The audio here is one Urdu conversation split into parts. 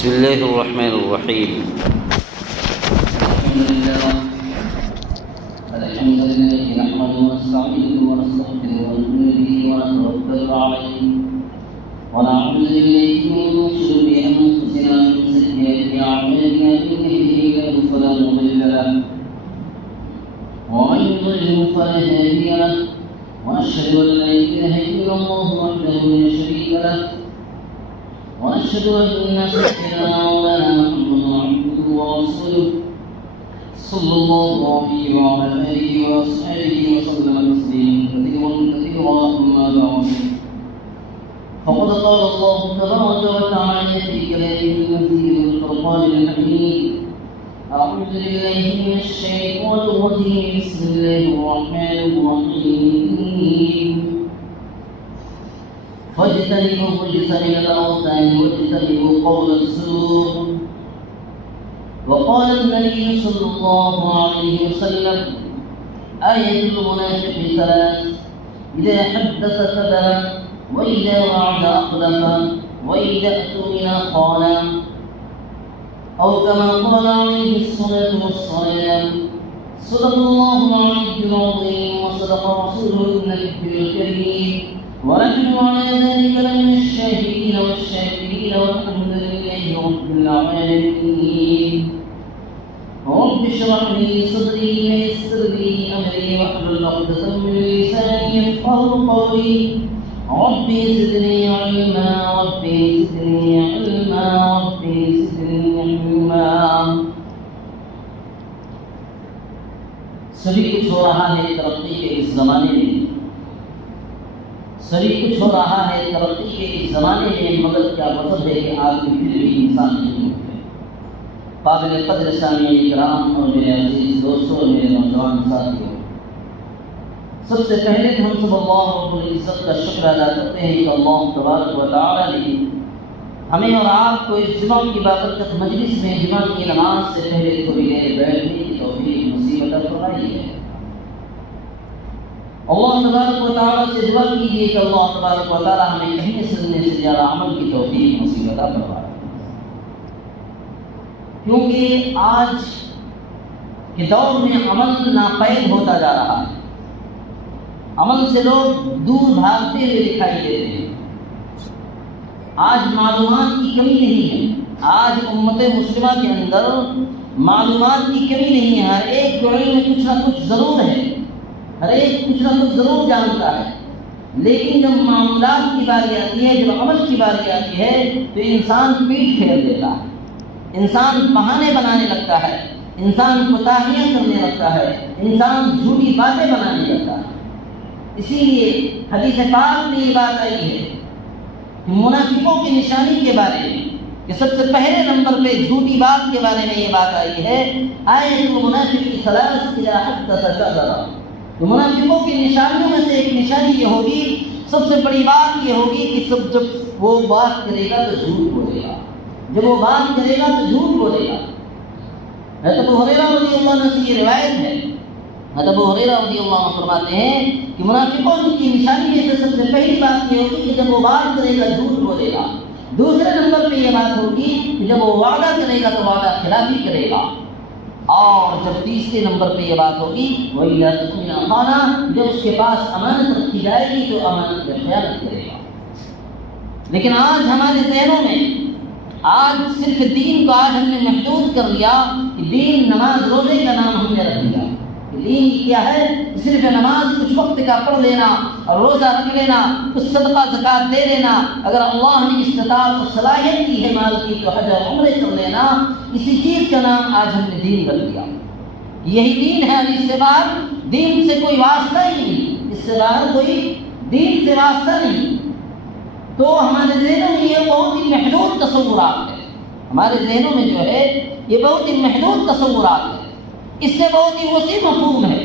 بسم الله الرحمن الرحيم. الحمد لله نحمده ونستعينه ونستغفره ونؤمن به ونتوكل عليه ونعوذ بالله من شرور انفسنا ومن سيئات اعمالنا من يهده الله فلا مضل له ومن يضلل فلا هادي له ونشهد ان لا اله الا الله وحده لا شريك له ونشهد أن سيدنا مولانا محمد عبده ورسوله صلى الله عليه وعلى آله وصحبه وسلم تسليما كثيرا أما بعد فقد قال الله تبارك وتعالى في كلامه المجيد والفرقان الحميد أعوذ بالله من الشيطان الرجيم بسم الله الرحمن الرحيم فاجتنبوا الرجس من الأوثان واجتنبوا قول الزور. وقال النبي صلى الله عليه وسلم آية المنافق ثلاث: إذا حدث كذب وإذا وعد أخلف وإذا اؤتمن خان، أو كما قال عليه الصلاة والسلام. صدق الله العلي العظيم وصدق رسوله النبي الكريم ونحن على ذلك لمن الشاهدين والشاكرين والحمد لله رب العالمين. رب اشرح لي صدري ويسر لي امري واحلل عقدة من لساني يفقهوا قولي. ربي زدني علما ربي زدني علما ربي زدني علما. سبھی کچھ ہو رہا ہے ترقی کے اس زمانے میں، سبھی کچھ ہو رہا ہے ترقی کے اس زمانے میں، مگر کیا مطلب ہے کہ آدمی پھر بھی انسان نہیں ہوتے. قابل قدر سامعین کرام اور میرے عزیز دوستوں اور میرے نوجوان ساتھیوں، سب سے پہلے تو ہم سب اللہ رب العزت کا شکر ادا کرتے ہیں کہ اللہ تبارک و تعالی نے ہمیں اور آپ کو اس جمعہ کی بابرکت مجلس میں جمعہ کی نماز سے پہلے تھوڑی دیر بیٹھنے کی توفیق نصیب عطا فرمائی ہے. اللہ تبارک و تعالیٰ سے دعا کیجیے کہ اللہ تبارک و تعالیٰ ہمیں کہیں سننے سے زیادہ عمل کی توفیق نصیب عطا فرمائے، کیونکہ آج کے دور میں عمل ناپید ہوتا جا رہا ہے. عمل سے لوگ دور بھاگتے ہوئے دکھائی دیتے ہیں. آج معلومات کی کمی نہیں ہے، آج امت مسلمہ کے اندر معلومات کی کمی نہیں ہے. ہر ایک جو علم میں کچھ نہ کچھ ضرور ہے، ہر ایک کچھ نہ کچھ ضرور جانتا ہے، لیکن جب معاملات کی باری آتی ہے، جب عمل کی باری آتی ہے تو انسان پیٹ پھیر دیتا ہے، انسان بہانے بنانے لگتا ہے، انسان کوتاہیاں کرنے لگتا ہے، انسان جھوٹی باتیں بنانے لگتا ہے. اسی لیے حدیث پاک میں یہ بات آئی ہے کہ منافقوں کی نشانی کے بارے میں، کہ سب سے پہلے نمبر پہ جھوٹی بات کے بارے میں یہ بات آئی ہے. آیۃ المنافق ثلاث اذا حدث كذب. تو منافقوں کی نشانیوں میں سے ایک نشانی یہ ہوگی، سب سے بڑی بات یہ ہوگی کہ جب وہ بات کرے گا تو جھوٹ بولے گا، جب وہ بات کرے گا تو جھوٹ بولے گا. حضرت ابو ہریرہ رضی اللہ عنہ سے یہ روایت ہے، حضرت ابو ہریرہ رضی اللہ عنہ فرماتے ہیں کہ منافقوں کی نشانی میں سے سب سے پہلی بات یہ ہوگی کہ جب وہ بات کرے گا جھوٹ بولے گا. دوسرے نمبر پہ یہ بات ہوگی کہ جب وہ وعدہ کرے گا تو وعدہ خلافی کرے گا. اور جب تیسرے نمبر پہ یہ بات ہوگی وَإِذَا اؤْتُمِنَ خَانَ، جب اس کے پاس امانت رکھی جائے گی تو امانت میں خیانت کرے گا. لیکن آج ہمارے ذہنوں میں آج صرف دین کو آج ہم نے محدود کر لیا کہ دین نماز روزے کا نام ہم نے رکھ لیا. دین کیا ہے؟ صرف نماز کچھ وقت کا پڑھ لینا اور روزہ رکھ لینا، کچھ صدقہ زکوٰۃ دے لینا، اگر اللہ نے استطاعت و صلاحیت دی ہے مال کی تو حج اور عمرے کر لینا. اسی چیز کا نام آج ہم نے دین رکھ لیا. یہی دین ہے، اس سے باہر دین سے کوئی واسطہ ہی نہیں، اس سے باہر کوئی دین سے واسطہ نہیں. تو ہمارے ذہنوں میں یہ بہت ہی محدود تصورات ہے، ہمارے ذہنوں میں جو ہے یہ بہت ہی محدود تصورات ہے. اس سے بہت ہی وسیع مفہوم ہے.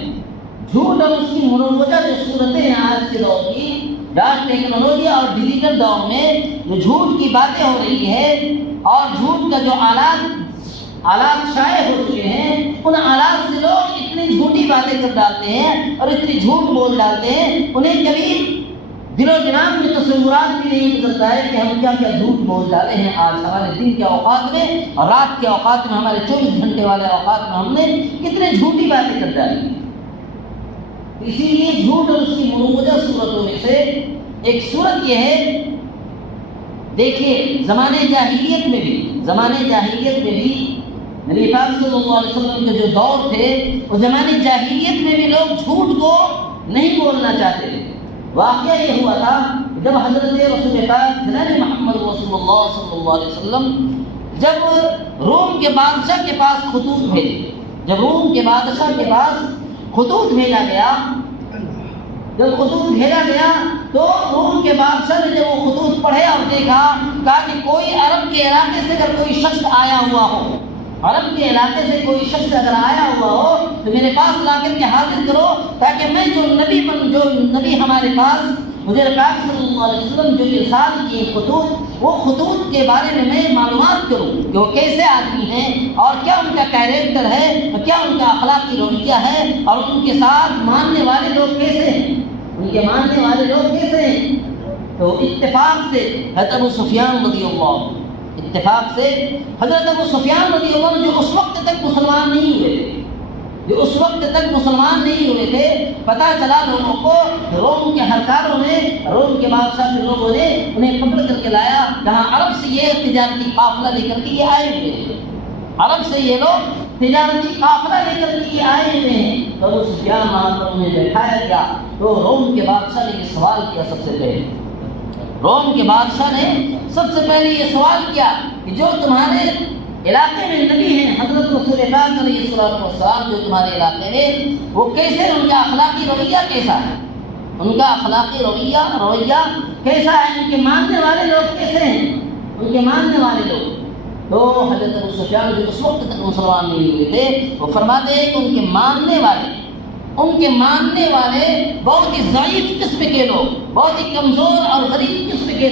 جھوٹ اور اس کی مروجہ جو صورتیں ہیں آج کے دور کی، آج ٹیکنالوجی اور ڈیجیٹل دور میں جو جھوٹ کی باتیں ہو رہی ہے اور جھوٹ کا جو آلات شائع ہو چکے ہیں، ان آلات سے لوگ اتنی جھوٹی باتیں کر ڈالتے ہیں اور اتنی جھوٹ بول ڈالتے ہیں، انہیں کبھی دل و دماغ میں تصورات بھی نہیں گزرتا ہے کہ ہم کیا کیا جھوٹ بول ڈالے ہیں آج ہمارے دن کے اوقات میں اور رات کے اوقات میں، ہمارے 24 گھنٹے والے اوقات میں ہم نے کتنے جھوٹی باتیں کر ڈالی۔ اسی لیے جھوٹ اور اس کی مروجہ صورتوں میں سے ایک صورت یہ ہے، دیکھیے زمانے جاہلیت میں بھی نبی پاک صلی اللہ علیہ وسلم کے جو دور تھے، اس زمانے جاہلیت میں بھی لوگ جھوٹ کو نہیں بولنا چاہتے تھے۔ واقعہ یہ ہوا تھا جب حضرت رسول پاک جناب محمد رسول اللہ صلی اللہ علیہ وسلم جب روم کے بادشاہ کے پاس خطوط بھیجے، جب روم کے بادشاہ کے پاس خطوط بھیجا گیا، جب خطوط بھیجا گیا تو روم کے بادشاہ نے جب وہ خطوط پڑھے اور دیکھا، کہا کہ کوئی عرب کے علاقے سے اگر کوئی شخص آیا ہوا ہو، عرب کے علاقے سے کوئی شخص اگر آیا ہوا ہو تو میرے پاس لا کر کے حاضر کرو، تاکہ میں جو نبی ہمارے پاس حضور پاک صلی اللہ علیہ وسلم جو ارسال کیے خطوط، وہ خطوط کے بارے میں معلومات کروں کہ وہ کیسے آدمی ہیں اور کیا ان کا کیریکٹر ہے اور کیا ان کا اخلاقی رویہ ہے اور ان کے ساتھ ماننے والے لوگ کیسے ہیں، ان کے ماننے والے لوگ کیسے ہیں۔ تو اتفاق سے حضرت ابو سفیان رضی اللہ عنہ، اتفاق سے حضرت ابو سفیان رضی اللہ عنہ جو اس وقت تک مسلمان نہیں ہوئے تھے، پتہ چلا لوگوں کو، روم کے ہرکاروں نے، روم کے بادشاہ کے لوگوں نے انہیں پکڑ کر کے لایا، کہاں عرب سے یہ تجارتی قافلہ لے کر کے یہ آئے ہوئے ہیں، عرب سے یہ لوگ تجارتی قافلہ لے کر کے یہ آئے ہوئے ہیں۔ تو ابو سفیان وہاں پر انہیں بیٹھایا گیا تو روم کے بادشاہ نے یہ سوال کیا، سب سے پہلے روم کے بادشاہ نے سب سے پہلے یہ سوال کیا کہ جو تمہارے علاقے میں نبی ہیں حضرت رسول پاک علیہ السلام جو تمہارے علاقے میں، وہ کیسے، ان کا اخلاقی رویہ کیسا ہے، ان کا اخلاقی رویہ کیسا ہے، ان کے ماننے والے لوگ کیسے ہیں، ان کے ماننے والے لوگ۔ تو حضرت ابو سفیان جو اس وقت تک مسلمان نہیں ہوئے تھے، وہ فرماتے ہیں کہ ان کے ماننے والے بہت ہی ضعیف قسم کے لوگ، بہت ہی کمزور اور غریب قسم کے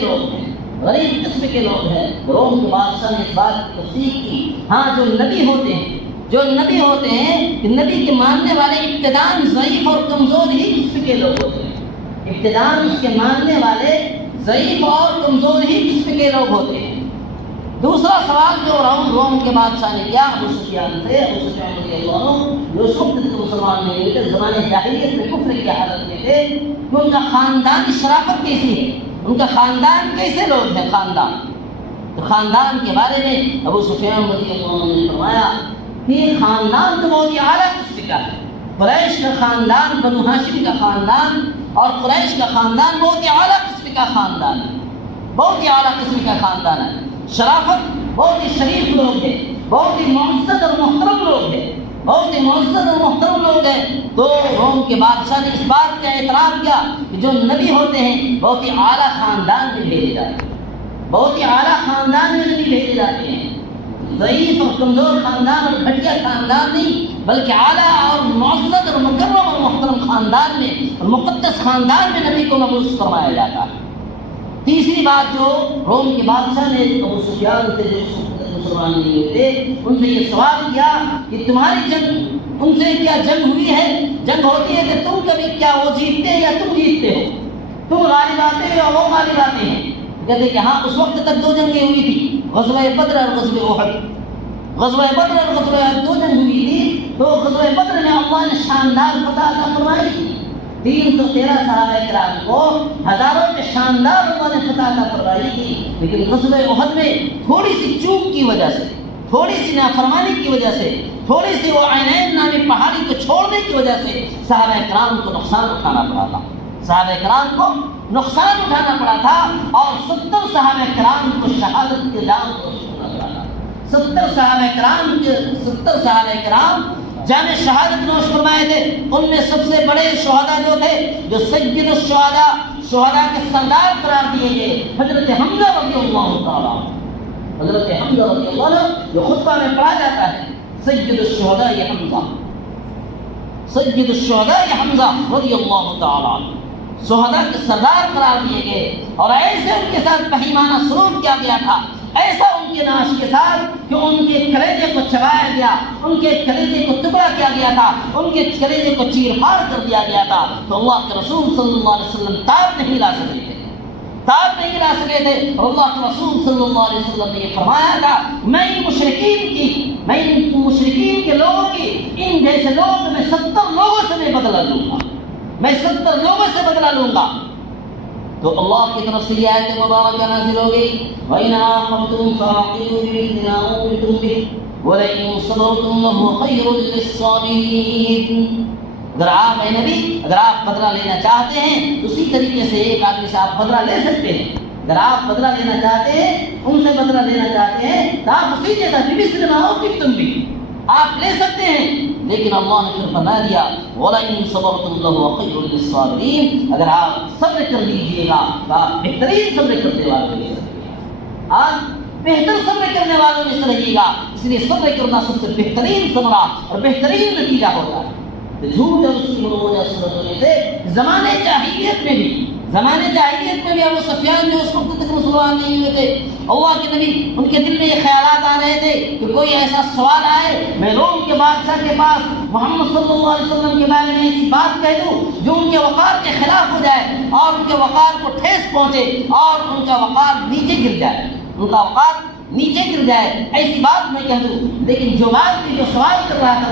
لوگ ہیں، روم کے بادشاہ نے اس بات کی تصدیق کی، ہاں جو نبی ہوتے ہیں کہ نبی کے ماننے والے ابتداءً ضعیف اور کمزور ہی قسم کے لوگ ہوتے ہیں، ابتداءً اس کے ماننے والے ضعیف اور کمزور ہی قسم کے لوگ ہوتے ہیں۔ دوسرا سوال جو روم کے بادشاہ نے کیا ابو سفیان سے، ابو سفیان رضی اللہ عنہ جو اس وقت تک مسلمان نہیں ہوئے تھے، زمانے جاہلیت میں کفر کی حالت میں تھے، کہ ان کا خاندانی شرافت کیسی ہے، ان کا خاندان کیسے لوگ ہیں، تو خاندان کے بارے میں ابو سفیان رضی اللہ عنہ نے فرمایا کہ خاندان تو بہت ہی اعلیٰ قسم کا ہے، قریش کا خاندان، بنو ہاشم کا خاندان اور قریش کا خاندان بہت ہی اعلیٰ قسم کا خاندان ہے، بہت ہی اعلیٰ قسم کا خاندان ہے، شرافت، بہت ہی شریف لوگ ہیں، بہت ہی معزز اور محترم لوگ ہیں، تو روم کے بادشاہ نے اس بات کا اعتراف کیا کہ جو نبی ہوتے ہیں بہت ہی اعلیٰ خاندان میں بھیجے جاتے ہیں، بہت ہی اعلیٰ خاندان میں نبی بھیجے جاتے ہیں، ضعیف اور کمزور خاندان اور گھٹیا خاندان نہیں، بلکہ اعلیٰ اور معزز اور مکرم اور محترم خاندان میں اور مقدس خاندان میں نبی کو مبعوث فرمایا جاتا ہے۔ تیسری بات جو روم کے بادشاہ نے ابو سفیان سے جو مسلمان نہیں ہوئے تھے ان سے یہ سوال کیا کہ تمہاری جنگ ان سے کیا جنگ ہوئی ہے، جنگ ہوتی ہے کہ تم کبھی کیا وہ جیتتے ہیں یا تم جیتتے ہو، تم غالب آتے ہو یا وہ غالب آتے ہیں؟ کہتے کہ ہاں اس وقت تک 2 جنگیں ہوئی تھی، غزوہ بدر اور غزوہ احد، غزوہ بدر اور غزوہ احد 2 جنگ ہوئی تھی۔ تو غزوہ بدر میں اللہ نے شاندار فتح عطا فرمائی تھی، 313 صحابہ کرام کو ہزاروں کے شاندار اللہ نے فتح عطا فرمائی تھی، لیکن غزوہ احد میں تھوڑی سی چوک کی وجہ سے، تھوڑی سی نافرمانی کی وجہ سے، تھوڑی سی وہ عینین نامی پہاڑی کو چھوڑنے کی وجہ سے صحابہ کرام کو نقصان اٹھانا پڑا تھا، صحابہ کرام کو نقصان اٹھانا پڑا تھا اور 70 صحابہ کرام کو شہادت کے جام کو چھوڑنا پڑا تھا، 70 صحابہ کرام جام شہادت نوش فرمائے تھے۔ ان میں سب سے بڑے شہداء جو تھے، جو سید الشہداء، شہداء کے سردار قرار دیے گئے، حضرت حمزہ رضی اللہ تعالیٰ، حضرت حمزہ رضی اللہ عنہ جو خطبہ میں پڑھا جاتا ہے، سید الشہداء حمزہ، سید الشہداء حمزہ رضی اللہ تعالیٰ، شہداء کے سردار قرار دیے گئے اور ایسے ان کے ساتھ بہیمانہ سلوک کیا گیا تھا، ایسا ان کے نعش کے ساتھ کہ ان ان کے کلیجے کو چبایا گیا، ان کے کلیجے کو ٹکڑا کیا گیا تھا، ان کے کلیجے کو چیر پھاڑ کر دیا گیا تھا، تو اللہ کے رسول صلی اللہ علیہ وسلم تاب نہیں لا سکے تھے، تاب نہیں لا سکے تھے. اور اللہ کے رسول صلی اللہ علیہ وسلم نے یہ فرمایا تھا، میں ان مشرکین کے لوگوں کی، ان جیسے لوگ میں 70 لوگوں سے میں بدلہ لوں گا، میں 70 لوگوں سے بدلہ لوں گا. تو اللہ کی طرف سے یہ آیت مبارکہ نازل ہو گئی، وَإِنْ عَاقَبْتُمْ فَعَاقِبُوا بِمِثْلِ مَا عُوقِبْتُم بِهِ وَلَئِن صَبَرْتُمْ لَهُوَ خَيْرٌ لِّلصَّابِرِينَ. اگر آپ اے نبی، اگر آپ بدلہ لینا چاہتے ہیں تو اسی طریقے سے ایک آدمی سے آپ بدلہ لے سکتے ہیں. اگر آپ بدلہ لینا چاہتے ہیں، ان سے بدلہ لینا چاہتے ہیں تو آپ اسی جیسا بِمِثْلِ مَا عُوقِبْتُم بِهِ آپ لے سکتے ہیں. لیکن اللہ نے پھر فرما دیا وَلَئِن صَبَرْتُمْ لَهُوَ خَيْرٌ لِّلصَّابِرِينَ. اگر آپ صبر کر لیجیے گا تو آپ بہترین صبر کرنے والوں میں سے رہیے گا، آپ بہتر صبر کرنے والوں میں سے رہیے گا. اس لیے صبر کرنا سب سے بہترین ثمرہ اور بہترین نتیجہ ہوتا ہے. جھوٹ اور اس کی مروج صورت ہونے سے زمانے جاہلیت میں بھی ابو سفیان جو اس وقت تک مسلمان نہیں ہوئے تھے، اللہ کے نبی ان کے دل میں یہ خیالات آ رہے تھے کہ کوئی ایسا سوال آئے، میں روم کے بادشاہ کے پاس محمد صلی اللہ علیہ وسلم کے بارے میں ایسی بات کہہ دوں جو ان کے وقار کے خلاف ہو جائے اور ان کے وقار کو ٹھیس پہنچے اور ان کا وقار نیچے گر جائے، ان کا وقار نیچے گر جائے، ایسی بات میں کہہ دوں. لیکن جو سوال کر رہا تھا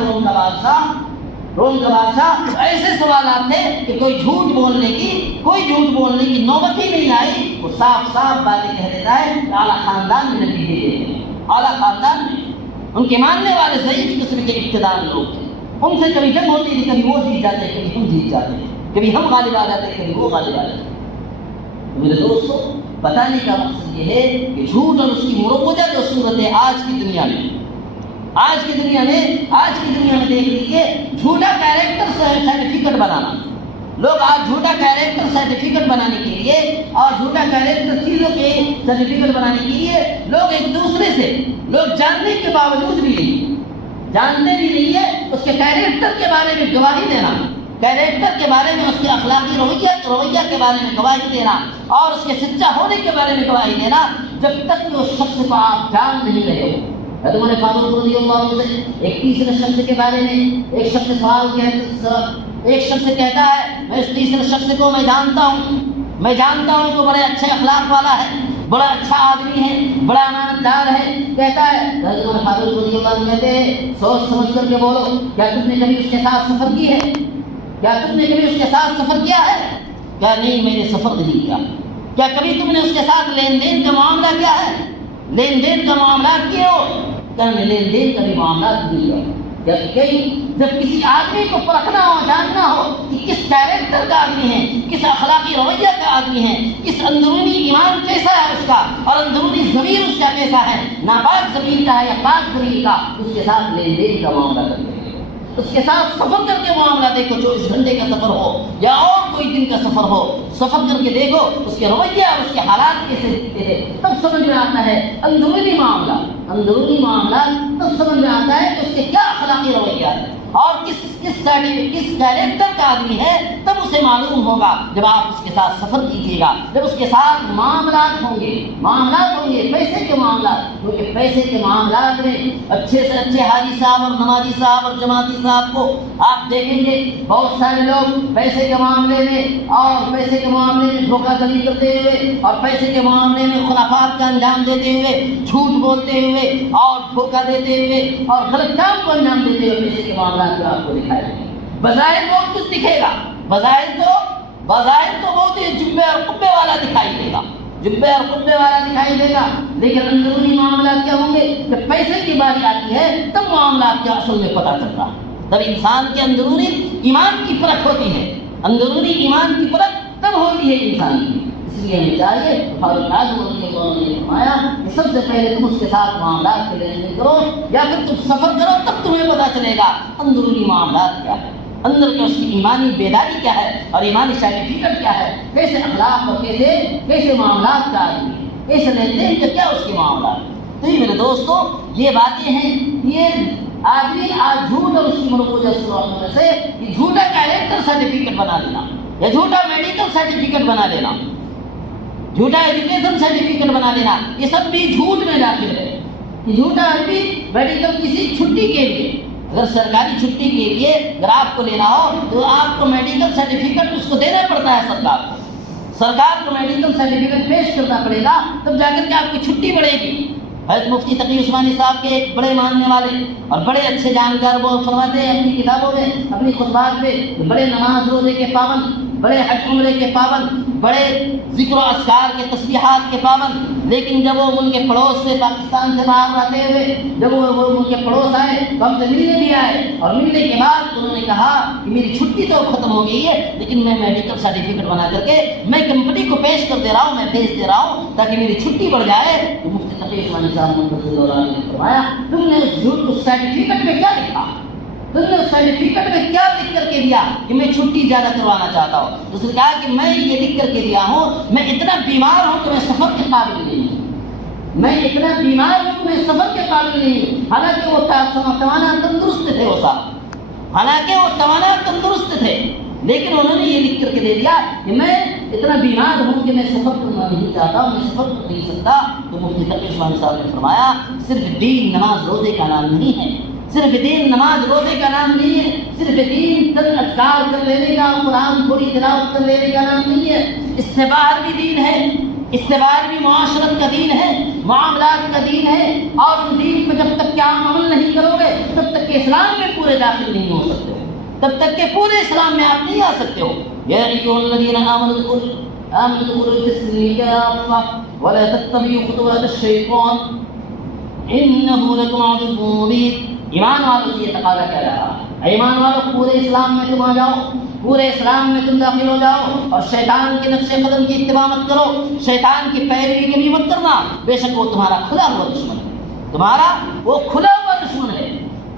روم کا بادشاہ ایسے سوالات تھے کہ کوئی جھوٹ بولنے کی نوبت ہی نہیں آئی. وہ صاف باتیں کہہ دیتا ہے کہ اعلیٰ خاندان میں نبی ہیں، اعلیٰ خاندان میں ان کے ماننے والے ضعیف قسم کے ابتدار لوگ تھے. ان سے کبھی جنگ ہوتی تھی، کبھی وہ جیت جاتے، کبھی ہم جیت جاتے، کبھی ہم غالب آ جاتے، کبھی وہ غالب آ جاتے. میرے دوستو، بتانے کا مقصد یہ ہے کہ جھوٹ اور اس کی مروجہ جو صورت ہے آج کی دنیا میں دیکھ لیجیے، جھوٹا کیریکٹر سرٹیفکیٹ بنانا. لوگ آج جھوٹا کیریکٹر سرٹیفکیٹ بنانے کے لیے اور جھوٹا کیریکٹر چیزوں کے سرٹیفکیٹ بنانے کے لیے لوگ ایک دوسرے سے، لوگ جاننے کے باوجود بھی جانتے بھی نہیں ہے اس کے کیریکٹر کے بارے میں گواہی دینا، کیریکٹر کے بارے میں، اس کے اخلاقی رویہ کے بارے میں گواہی دینا اور اس کے سچا ہونے کے بارے میں گواہی دینا، جب تک کہ اس شخص کو آپ جان نہیں رہے ہو. عمر فاروق رضی اللہ عنہ سے ایک تیسرے شخص کے بارے میں ایک شخص کہتا ہے، میں اس تیسرے شخص کو میں جانتا ہوں کہ بڑے اچھے اخلاق والا ہے، بڑا اچھا آدمی ہے، بڑا امانت دار ہے. کہتا ہے عمر فاروق رضی اللہ عنہ کہتے ہیں سوچ سمجھ کر کے بولو، کیا تم نے کبھی اس کے ساتھ سفر کی ہے؟ کیا نہیں، میں نے سفر نہیں کیا. کیا کبھی تم نے اس کے ساتھ لین دین کا معاملہ کیا ہے؟ لین دین کا معاملات کیے ہو؟ کیا میں لین دین کا بھی معاملات نہیں کیا. جب کسی آدمی کو پرکھنا ہو، جاننا ہو کہ کس کیریکٹر کا آدمی ہے، کس اخلاقی رویہ کا آدمی ہے، کس اندرونی ایمان کیسا ہے اس کا اور اندرونی ضمیر اس کا کیسا ہے، ناپاک ضمیر کا ہے یا پاک ضمیر کا، اس کے ساتھ لین دین کا معاملہ کرتے ہیں. اس کے ساتھ سفر کر کے معاملہ دیکھو، 24 گھنٹے کا سفر ہو یا اور کوئی دن کا سفر ہو، سفر کر کے دیکھو اس کے رویہ اور اس کے حالات کیسے دکھتے ہیں، تب سمجھ میں آتا ہے اندرونی معاملات تب سمجھ میں آتا ہے کہ اس کے کیا اخلاقی رویات ہیں اور کس کیریکٹر کا آدمی ہے. تب اسے معلوم ہوگا جب آپ اس کے ساتھ سفر کیجیے گا، جب اس کے ساتھ معاملات ہوں گے پیسے کے معاملات، کیونکہ پیسے کے معاملات میں اچھے سے اچھے حاجی صاحب اور نمازی صاحب اور جماعتی صاحب کو آپ دیکھیں گے، بہت سارے لوگ پیسے کے معاملے میں دھوکہ دھڑی کرتے ہوئے اور پیسے کے معاملے میں خرافات کا انجام دیتے ہوئے، جھوٹ بولتے ہوئے اور دھوکہ دیتے ہوئے اور غلط کام کو انجام دیتے ہوئے پیسے کے معاملات کو آپ کو دکھائے دیں گے. بظاہر بہت کچھ دکھے گا، بظاہر تو بہت ہی جبے اور قبے والا دکھائی دے گا، لیکن اندرونی معاملات کیا ہوں گے؟ جب پیسے کی باری آتی ہے تب معاملات کا اصل میں پتہ چلتا ہے، تب انسان کے اندرونی ایمان کی پرکھ ہوتی ہے، تب ہوتی ہے انسان کی. اس لیے ہمیں چاہیے فاروق اعظم رضی اللہ عنہ نے فرمایا کہ سب سے پہلے تم اس کے ساتھ معاملات کے لین دین کرو یا پھر تم سفر کرو، تب تمہیں پتہ چلے گا اندرونی معاملات کیا ہے، اندر کے اس کی ایمانی بیداری کیا ہے اور ایمانی سرٹیفکیٹ کیا ہے، کیسے اخلاق اور کیسے معاملات کا آدمی ہے، کیسے لین دین کا کیا اس کے معاملات. تو یہ میرے دوستو یہ باتیں ہیں، یہ آدمی آج جھوٹ اور اس کی مروجہ صورتوں میں سے یہ جھوٹا کیریکٹر سرٹیفکیٹ بنا لینا یا جھوٹا میڈیکل سرٹیفکیٹ بنا لینا، جھوٹا ایجوکیشن سرٹیفکیٹ بنا لینا، یہ سب بھی جھوٹ میں داخل ہے. کہ جھوٹا عربی میڈیکل کسی چھٹی کے لیے، اگر سرکاری چھٹی کے لیے اگر آپ کو لینا ہو تو آپ کو میڈیکل سرٹیفکیٹ اس کو دینا پڑتا ہے سرکار کو، سرکار کو میڈیکل سرٹیفکیٹ پیش کرنا پڑے گا تب جا کر کے آپ کی چھٹی پڑے گی۔ حضرت مفتی تقی عثمانی صاحب کے ایک بڑے ماننے والے اور بڑے اچھے جانکار، وہ فرماتے ہیں اپنی کتابوں میں، اپنی خطبات میں، بڑے نماز روزے کے پابند، بڑے حج عمرے کے پابند، بڑے ذکر و اذکار کے تسبیحات کے پابند، لیکن جب وہ ان کے پڑوس سے پاکستان سے باہر آتے ہوئے جب وہ ان کے پڑوس آئے تو ہم سے ملنے بھی آئے، اور ملنے کے بعد انہوں نے کہا کہ میری چھٹی تو ختم ہو گئی ہے لیکن میں میڈیکل سرٹیفکیٹ بنا کر کے میں کمپنی کو پیش کر دے رہا ہوں، میں بھیج دے رہا ہوں تاکہ میری چھٹی بڑھ جائے۔ تو مفتی تقی عثمانی صاحب نے فرمایا تم نے اس سرٹیفکیٹ میں کیا لکھا؟ تم نے اس سرٹیفکیٹ میں کیا لکھ کر کے دیا کہ میں چھٹی زیادہ کروانا چاہتا ہوں؟ تو اس نے کہا کہ میں یہ لکھ کر کے دیا ہوں میں اتنا بیمار ہوں کہ میں سفر کے قابل نہیں ہوں، میں اتنا بیمار ہوں کہ میں سفر کے قابل نہیں ہوں۔ حالانکہ وہ توانا تندرست تھے، وہ صاحب حالانکہ وہ توانا تندرست تھے، لیکن انہوں نے یہ لکھ کر کے دے دیا کہ میں اتنا بیمار ہوں کہ میں سفر کرنا نہیں چاہتا ہوں، میں سفر کر نہیں سکتا۔ تو مفتی تقی عثمانی صاحب نے فرمایا صرف دین نماز روزے کا نام نہیں ہے، صرف دین نماز روزے کا نام نہیں ہے، صرف دین چند اذکار کر لینے کا، قرآن تھوڑی تلاوت کر لینے کا نام نہیں ہے، اس سے باہر بھی دین ہے، اس سے باہر بھی معاشرت کا دین ہے، معاملات کا دین ہے، اور ان دین پہ جب تک کہ آپ عمل نہیں کرو گے تب تک کہ اسلام میں پورے داخل نہیں ہو سکتے، تب تک کہ پورے اسلام میں آپ نہیں آ سکتے ہو۔ یا ایھا الذین آمنوا ادخلوا فی السلم کافۃ ولا تتبعوا خطوات الشیطان انہ لکم عدو مبین۔ ایمان والوں سے یہ تقاضا کیا جا رہا ہے، ایمان والوں پورے اسلام میں تم آ جاؤ، پورے اسلام میں تم داخل ہو جاؤ، اور شیطان کے نقش قدم کی اتباع مت کرو، شیطان کی پیروی کبھی مت کرنا، بے شک وہ تمہارا کھلا ہوا دشمن ہے، تمہارا وہ کھلا ہوا دشمن ہے۔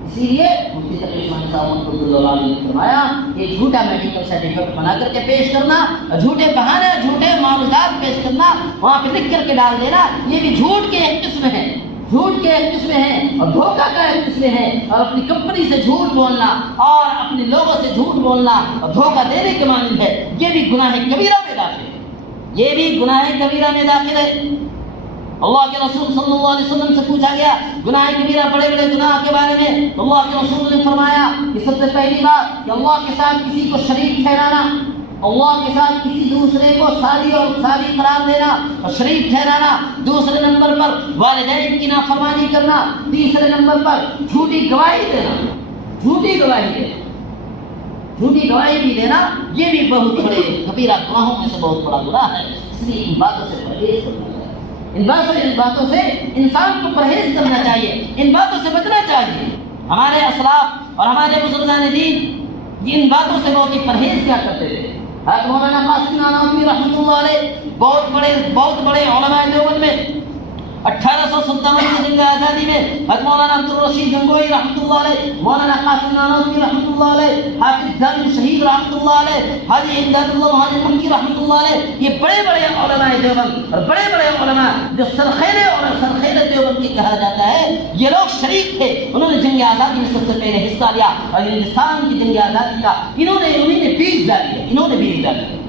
اسی لیے مفتی تقی عثمانی صاحب نے فرمایا یہ جھوٹا میڈیکل سرٹیفکیٹ بنا کر کے پیش کرنا، جھوٹے بہانے جھوٹے معروضات پیش کرنا، وہاں پہ لکھ کر کے ڈال دینا، یہ بھی جھوٹ کے ایک قسم ہے، جھوٹ کے ایک قسم ہے، اور دھوکہ کا ایک قسم ہے، اور اپنی کمپنی سے جھوٹ بولنا اور اپنے لوگوں سے جھوٹ بولنا اور دھوکہ دینے کے مانند ہے، یہ بھی گناہ کبیرہ میں داخل ہے، یہ بھی گناہ کبیرہ میں داخل ہے۔ اللہ کے رسول صلی اللہ علیہ وسلم سے پوچھا گیا گناہ کبیرہ بڑے بڑے گناہ کے بارے میں، تو اللہ کے رسول نے فرمایا کہ سب سے پہلی بات کہ اللہ کے ساتھ کسی کو شریک ٹھہرانا، اللہ کے ساتھ کسی دوسرے کو ساری اور ساری قرار دینا اور شریک ٹھہرانا، دوسرے نمبر پر والدین کی نافرمانی کرنا، تیسرے نمبر پر جھوٹی گواہی دینا، جھوٹی گواہی دینا، جھوٹی گواہی بھی دینا، یہ بھی بہت بڑے کبیرہ گناہوں میں سے بہت بڑا گناہ ہے۔ اس لیے ان باتوں سے پرہیز کرنا چاہیے، ان باتوں سے انسان کو پرہیز کرنا چاہیے، ان باتوں سے بچنا چاہیے۔ ہمارے اسلاف اور ہمارے بزرگان دین ان باتوں سے بہت ہی پرہیز کیا کرتے تھے۔ حضرت مولانا قاسم نانوتوی رحمۃ اللہ علیہ بہت بڑے علماء دیوبند میں 1857 کی جنگ آزادی میں حضرت مولانا عبدالرشید گنگوئی رحمۃ اللہ علیہ، مولانا قاسم نانوتوی رحمۃ اللہ علیہ، حافظ ظاہر شہید رحمۃ اللہ علیہ، حاجی امداد اللہ مہاجر مکی رحمۃ اللہ علیہ، یہ بڑے بڑے علماء دیوبند اور بڑے بڑے علماء جو سرخیل دیوبند کی کہا جاتا ہے، یہ لوگ شریک تھے، انہوں نے جنگ آزادی میں سب سے پہلے حصہ لیا، اور ہندوستان کی جنگ آزادی کا انہوں نے بیج ڈالی ہے، انہوں نے بیج ڈالی ہے۔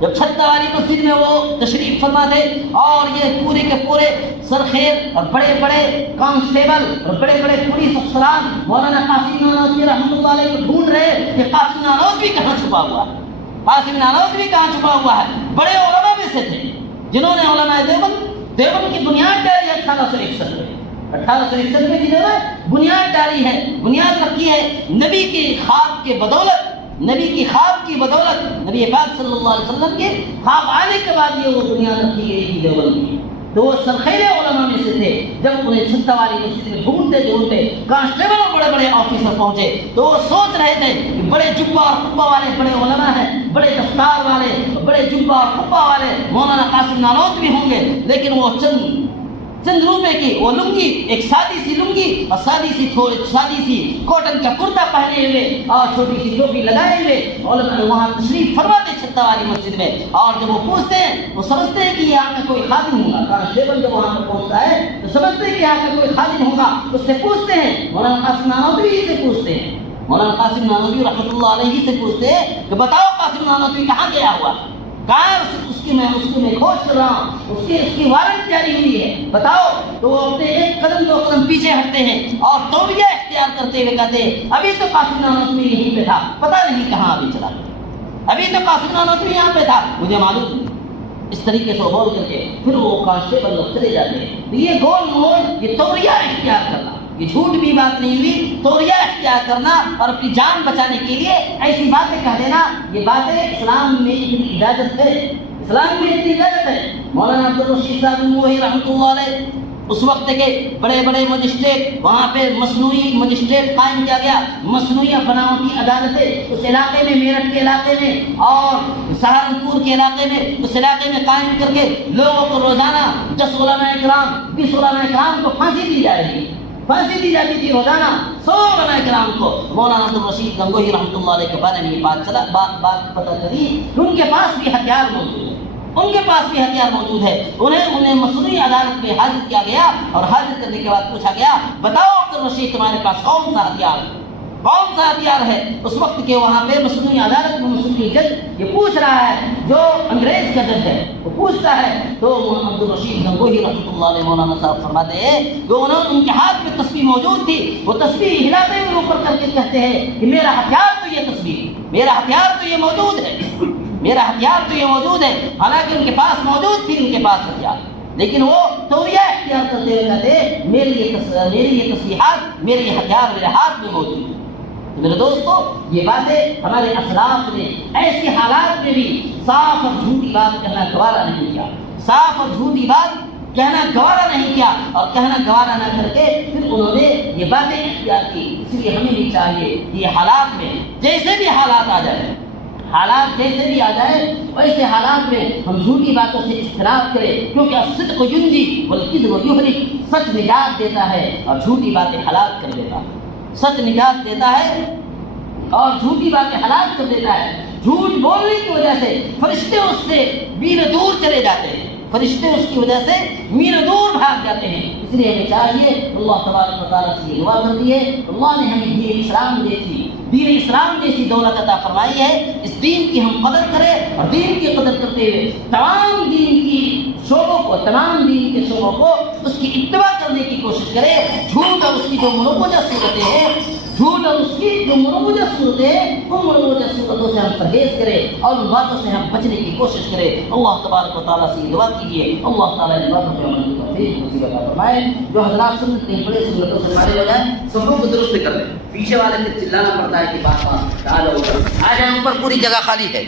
جب چھتہ والی مسجد میں وہ تشریف فرما تھے اور یہ پورے کے پورے سرخیر اور بڑے بڑے کانسٹیبل اور بڑے بڑے پولیس افسران مولانا قاسم نانوتوی رحمۃ اللہ علیہ کو ڈھونڈ رہے کہ قاسم نانوتوی کہاں چھپا ہوا ہے، قاسم نانوتوی کہاں چھپا ہوا ہے۔ بڑے علماء میں سے تھے جنہوں نے علماء دیوبند کی بنیاد ڈالی 1861 میں، 1861 میں جنہوں نے بنیاد ڈالی ہے، بنیاد رکھی ہے نبی کی خواب کے بدولت، نبی کی خواب کی بدولت، نبی پاک صلی اللہ علیہ وسلم کے خواب آنے کے بعد یہ وہ بنیاد رکھی گئی تھی دیوبند کی۔ تو وہ سرخیل علماء میں سے تھے، جب انہیں چھتہ والی مسجد میں ڈھونڈتے کانسٹیبل اور بڑے بڑے آفیسر پہنچے تو وہ سوچ رہے تھے کہ بڑے جبہ اور قبہ والے بڑے علماء ہیں، بڑے دستار والے بڑے جبہ اور قبہ والے مولانا قاسم نانوتوی ہوں گے، لیکن وہ چند روپے کی وہ لنگی، ایک سادی سی لنگی اور سادی سی کاٹن کا کرتا پہنے ہوئے اور چھوٹی سی ٹوپی لگائے ہوئے علماء وہاں تشریف فرماتے چھتہ والی مسجد میں، اور جب وہ پوچھتے ہیں وہ سمجھتے ہیں کہ یہاں کا کوئی خادم ہوگا، کانسٹیبل جب وہاں پر پہنچتا ہے تو سمجھتے ہیں کہ یہاں کا کوئی خادم ہوگا، اس سے پوچھتے ہیں مولانا قاسم نانوتوی سے پوچھتے ہیں، مولانا قاسم نانوتوی رحمۃ اللہ علیہ سے پوچھتے ہیں کہ بتاؤ قاسم نانوتوی کہاں گیا ہوا، کار اس کی میں کھوج کر رہا ہوں، اس کی وارنٹ جاری ہوئی ہے، بتاؤ، تو وہ اپنے ایک قدم دو قدم پیچھے ہٹتے ہیں اور توریہ اختیار کرتے ہوئے کہتے ہیں ابھی تو قاسم نانوتوی یہیں پہ تھا، پتہ نہیں کہاں ابھی چلا گیا، ابھی تو قاسم نانوتوی یہاں پہ تھا، مجھے معلوم نہیں۔ اس طریقے سے بول کر کے پھر وہ کانسٹیبل لوگ چلے جاتے ہیں۔ یہ گول مول، یہ توریہ اختیار کرنا، یہ جھوٹ بھی بات نہیں ہوئی، توریہ اختیار کرنا اور اپنی جان بچانے کے لیے ایسی باتیں کہہ دینا، یہ باتیں اسلام میں اتنی اجازت ہے، اسلام میں اتنی اجازت ہے۔ مولانا عبدالرشید صاحب وہی رحمۃ اللہ علیہ، اس وقت کے بڑے بڑے مجسٹریٹ، وہاں پہ مصنوعی مجسٹریٹ قائم کیا گیا، مصنوعی بناوٹی عدالتیں اس علاقے میں، میرٹھ کے علاقے میں اور سہارنپور کے علاقے میں، اس علاقے میں قائم کر کے لوگوں کو روزانہ 10 علماء کرام، 20 علماء کرام کو پھانسی دی جا رہی ہے، پھانسی دی جاتی تھی روزانہ 100 علماء کرام کو۔ مولانا عبدالرشید گنگوہی رحمۃ اللہ علیہ کے بارے میں یہ بات پتہ چلی کہ ان کے پاس بھی ہتھیار موجود ہے، ان کے پاس بھی ہتھیار موجود ہے۔ انہیں مصنوعی عدالت میں حاضر کیا گیا اور حاضر کرنے کے بعد پوچھا گیا بتاؤ عبدالرشید تمہارے پاس کون سا ہتھیار ہے، کون سا ہتھیار ہے؟ اس وقت کے وہاں پہ مصنوعی عدالت میں مصنوعی جج یہ پوچھ رہا ہے، جو انگریز کا جج ہے وہ پوچھتا ہے، تو عبدالرشید گنگوہی رحمۃ اللہ علیہ مولانا صاحب فرماتے ہیں کہ ان کے ہاتھ میں تسبیح موجود تھی، وہ تسبیح ہلاتے ہوئے اوپر کر کے کہتے ہیں کہ میرا ہتھیار تو یہ تسبیح، میرا ہتھیار تو یہ موجود ہے، میرا ہتھیار تو یہ موجود ہے۔ حالانکہ ان کے پاس موجود تھی ان کے پاس ہتھیار، لیکن وہ توریہ اختیار کرتے ہوئے کہتے میری یہ تسبیحات، میرے یہ ہتھیار میرے ہاتھ میں موجود ہے۔ میرے دوستو، یہ باتیں ہمارے اسلاف نے ایسے حالات میں بھی صاف اور جھوٹی بات کہنا گوارا نہیں کیا، صاف اور جھوٹی بات کہنا گوارا نہیں کیا، اور کہنا گوارا نہ کر کے پھر انہوں نے یہ باتیں اختیار کی۔ اس لیے ہمیں بھی چاہیے کہ یہ حالات میں جیسے بھی حالات آ جائیں، حالات جیسے بھی آ جائے ویسے حالات میں ہم جھوٹی باتوں سے اجتناب کریں، کیونکہ الصدق ینجی والکذب یہلک، سچ نجات دیتا ہے اور جھوٹی باتیں ہلاک کر دیتا ہے، سچ نجات دیتا ہے اور جھوٹی باتیں ہلاک کر دیتا ہے۔ جھوٹ بولنے کی وجہ سے فرشتے اس سے میل دور چلے جاتے ہیں، فرشتے اس کی وجہ سے میل دور بھاگ جاتے ہیں۔ اس لیے ہمیں چاہیے اللہ تبارک و تعالیٰ سے یہ دعا کرتی ہے، اللہ نے ہمیں دین اسلام جیسی دولت عطا فرمائی ہے، اس دین کی ہم قدر کریں اور دین کی قدر کرتے ہوئے تمام دین کے شعبوں کو اس کی اتباع کرنے کی کوشش کریں۔ جھوٹ اور اس کی جو مروجہ صورتیں ہیں، جھوٹ اور اس کی جو مروجہ صورتیں ہیں، ان مروجہ صورتوں سے ہم پرہیز کریں اور ان باتوں سے ہم بچنے کی کوشش کریں۔ اللہ تبارک و تعالیٰ سے دعا کیجیے اللہ تعالیٰ ان باتوں پہ عمل کی توفیق نصیب عطا فرمائے۔ جو حضرات سنت نہیں پڑے سنتوں سے ہمارے ہو جائیں، صفوں کو درست کر لیں، پیچھے والے سے چلانا پڑتا ہے کہ بات آ جاؤ اوپر، آ جائیں اوپر، پوری جگہ خالی ہے۔